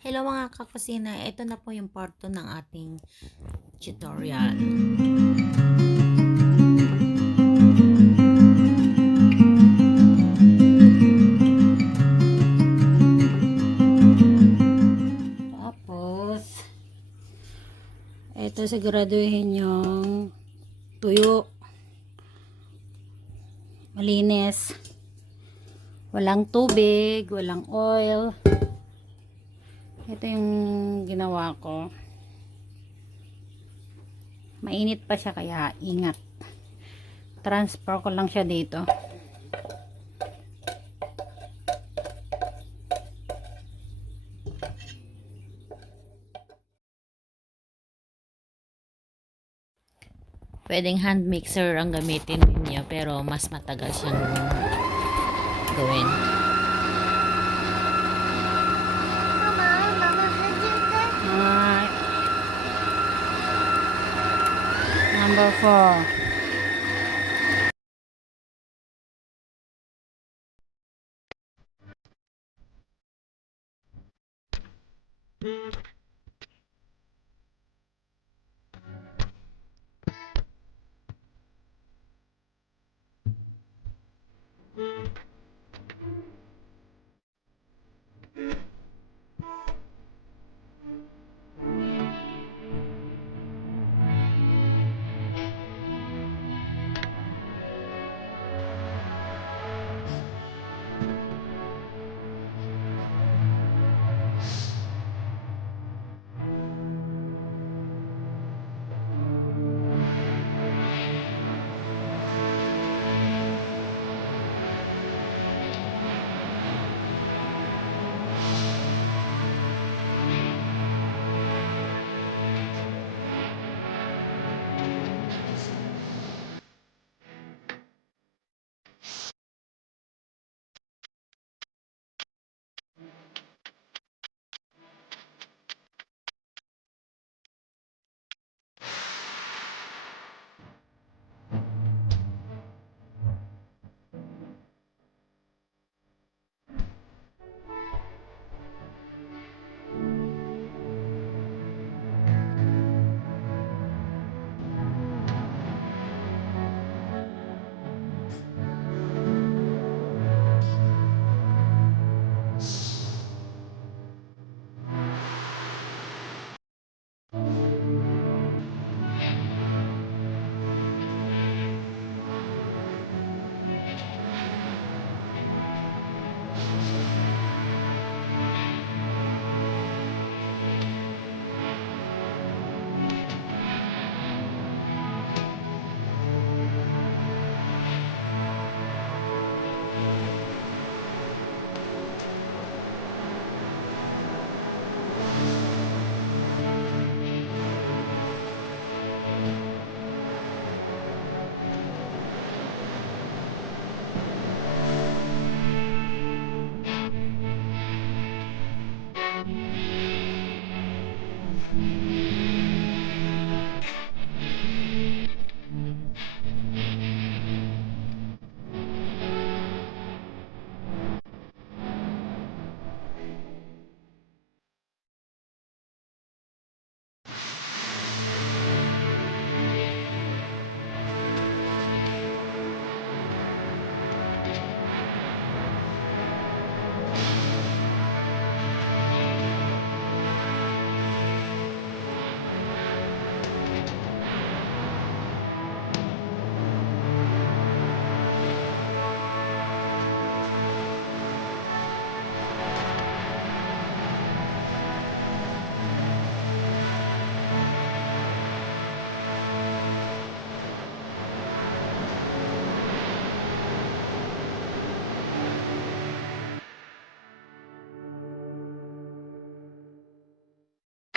Hello mga kakusina, ito na po yung part 2 ng ating tutorial. Tapos, ito siguraduhin yung tuyo, malinis, walang tubig, walang oil. Ito yung ginawa ko. Mainit pa siya kaya ingat. Transfer ko lang siya dito. Pwedeng hand mixer ang gamitin niyo pero mas matagal siyang gawin. Number 4.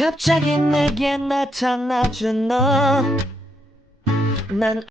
갑자기 내게 나타나준 너. 난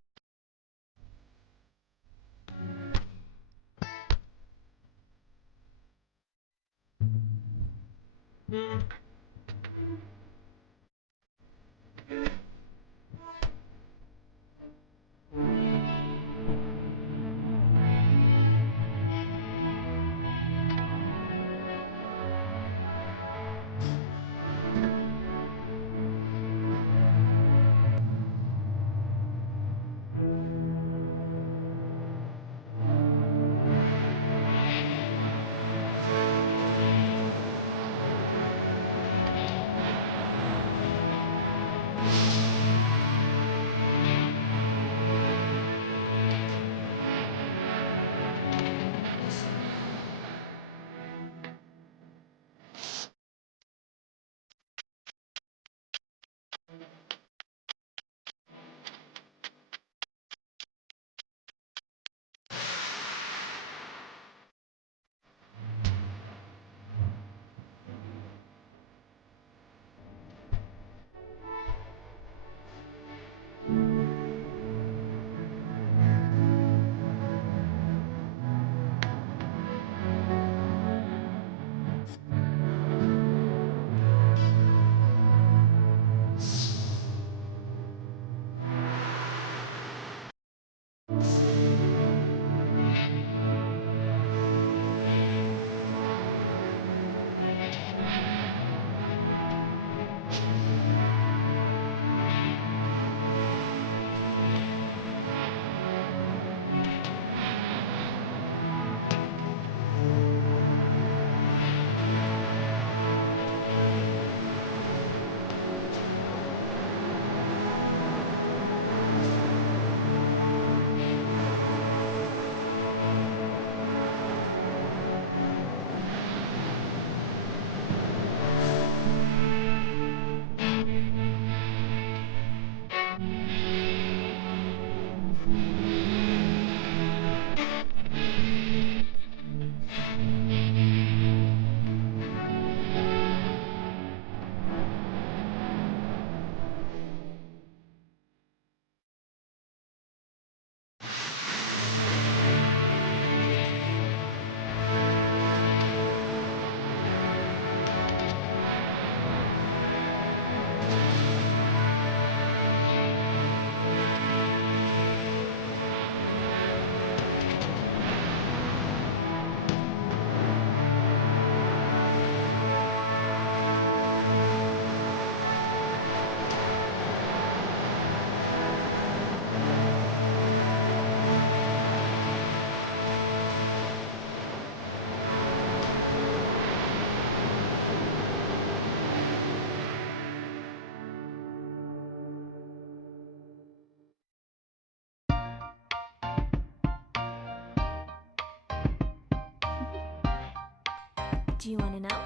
Do you want to know?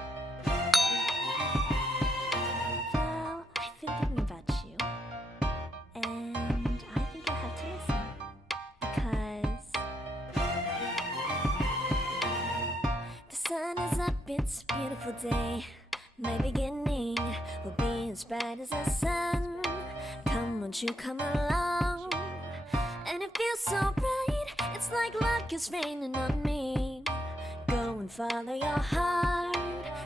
Well, I've been thinking about you, and I think I have to listen because the sun is up, it's a beautiful day. My beginning will be as bright as the sun. Come, won't you come along? And it feels so bright, it's like luck is raining on me. Go and follow your heart,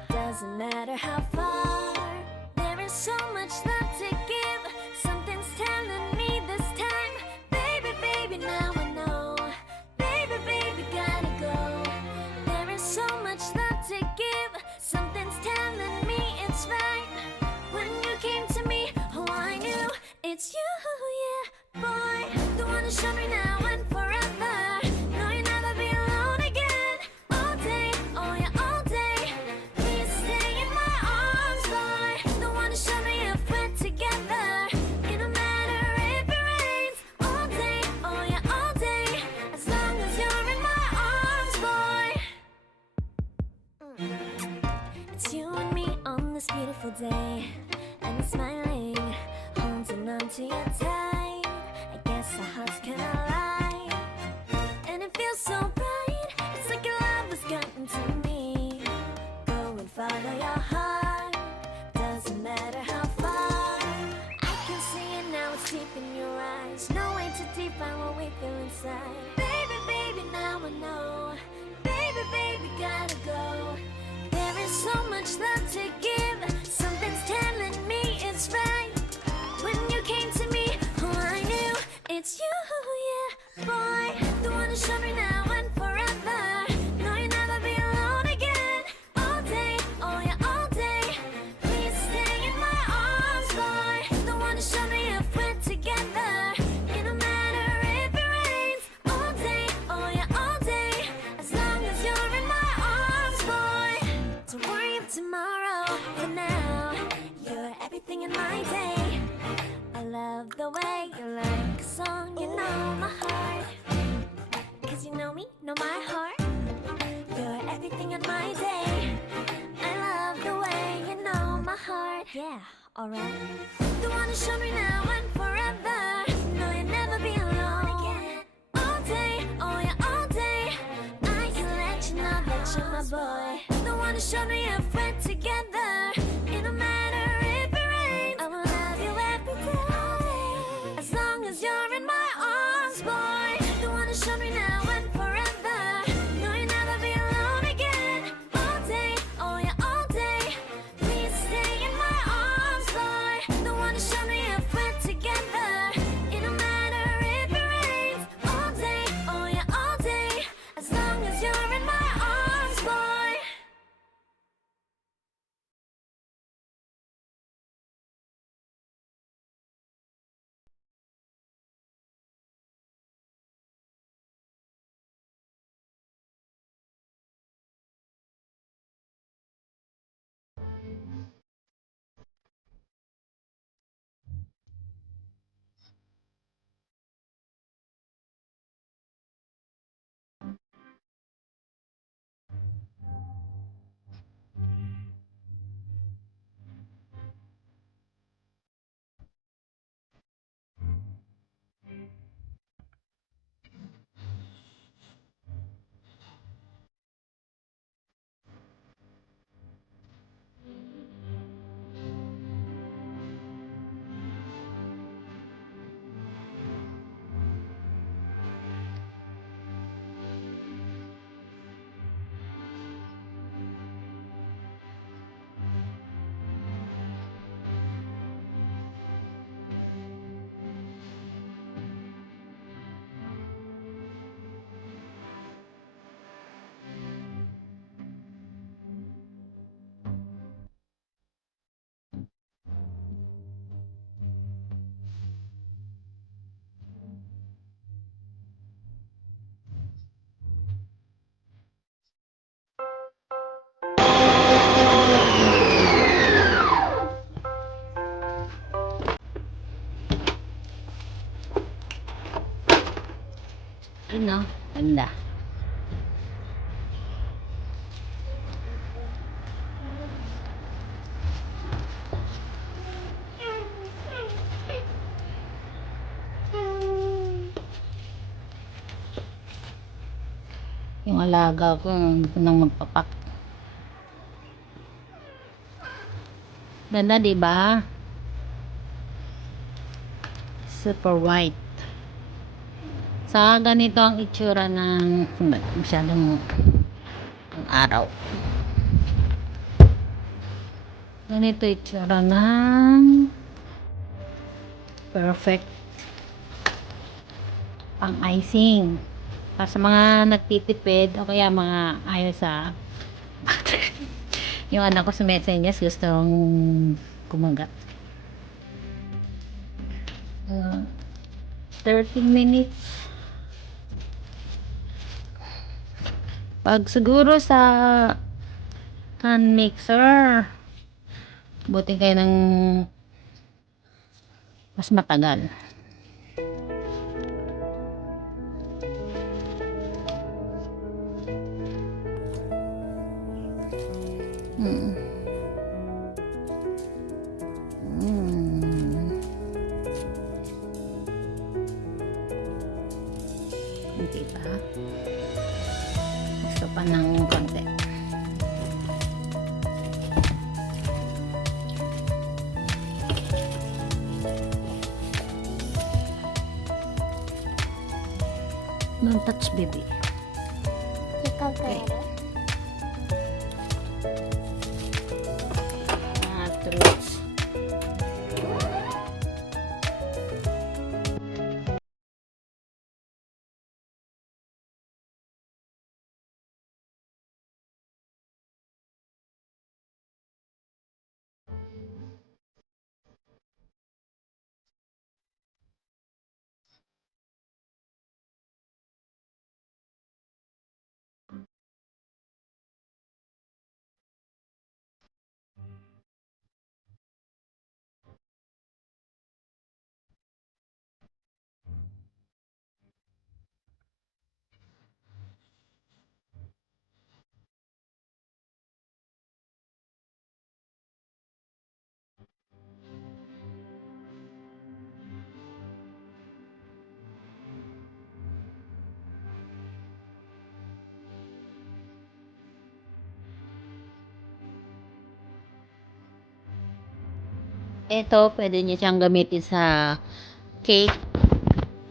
doesn't matter how far. There is so much love to give, something's telling me this time. Baby, baby, now I know. Baby, baby, gotta go. There is so much love to give, something's telling me it's right. When you came to me, oh, I knew it's you, yeah, boy. The one to show me now and forever. No, you'll never be alone again. All day, oh yeah, all day. Please stay in my arms, boy. The one to show me if we're together. It don't matter if it rains. All day, oh yeah, all day. As long as you're in my arms, boy. It's you and me on this beautiful day, and you're smiling, holding on to your tight. I guess our hearts can align, and it feels so bright. It's like your love has gotten to me. Go and follow your heart, doesn't matter how far. I can see it now, it's deep in your eyes. No way to define what we feel inside. Baby, baby, now I know. Baby, baby, gotta go. There is so much love to give, something's telling me it's right. When you came to me, oh, I knew it's you, yeah, boy. The one to show me now and forever. No, you'll never be alone again. All day, oh yeah, all day. Please stay in my arms, boy. The one to show me if we're together. It don't matter if it rains. All day, oh yeah, all day. As long as you're in my arms, boy. Don't worry of tomorrow. For now, you're everything in my day. I love the way you like a song, you know my heart. Cause you know me, know my heart. You're everything in my day. I love the way you know my heart. Yeah, alright. The one to show me now and forever. No, you'll never be alone again. All day, oh yeah, all day. I can let you know that you're my boy. The one to show me if we're together. It don't matter if it rains. I will love you every day. As long as you're in my arms, boy. The one to show me now and forever. No, you'll never be alone again. All day, oh yeah, all day. Please stay in my arms, boy. The one to show me if we're together. It don't matter if it rains. All day, oh yeah, all day. As long as you're in my arms, boy. Ano? Ganda. Yung alaga ko, gusto nang magpapak. Ganda, di ba? Super white. Sa ganito ang itsura ng masyadong ang araw. Ganito itsura ng perfect pang icing. Para sa mga nagtitipid o kaya mga ayaw sa yung anak ko sa messengers gustong kumagat. 30 minutes. Pag siguro sa hand mixer, buti kayo ng mas matagal. Mm. Mm. Hindi pa. Gusto pa ng konti. Don't touch, baby. Okay. Fruits. Ito, pwede niyo siyang gamitin sa cake.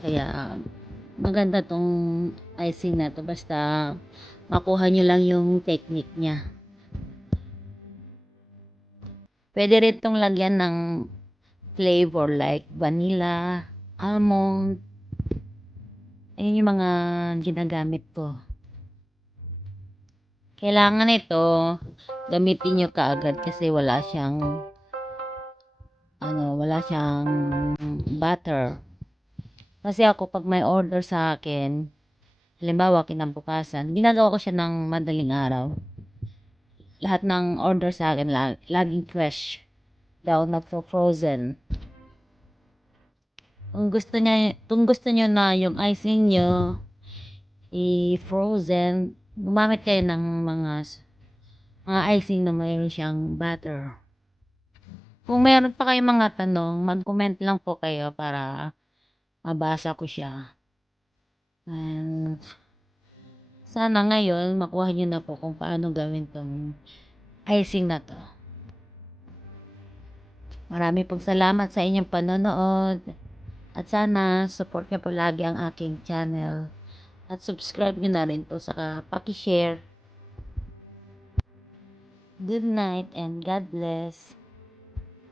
Kaya, maganda tong icing na to. Basta, makuha niyo lang yung technique niya. Pwede rin tong lagyan ng flavor like vanilla, almond. Ayun yung mga ginagamit ko. Kailangan ito, gamitin nyo kaagad kasi wala siyang butter. Kasi ako pag may order sa akin, halimbawa kinabukasan, ginagawa ko siya ng madaling araw. Lahat ng order sa akin, laging fresh. Daw nagpo-frozen. Kung gusto niyo na yung icing niyo i-frozen, gumamit kayo ng mga icing na mayroon siyang butter. Kung meron pa kayong mga tanong, mag-comment lang po kayo para mabasa ko siya. And sana ngayon makuha niyo na po kung paano gawin tong icing na to. Marami pong salamat sa inyong panonood. At sana support niyo po lagi ang aking channel. At subscribe niyo na rin po saka paki-share. Good night and God bless.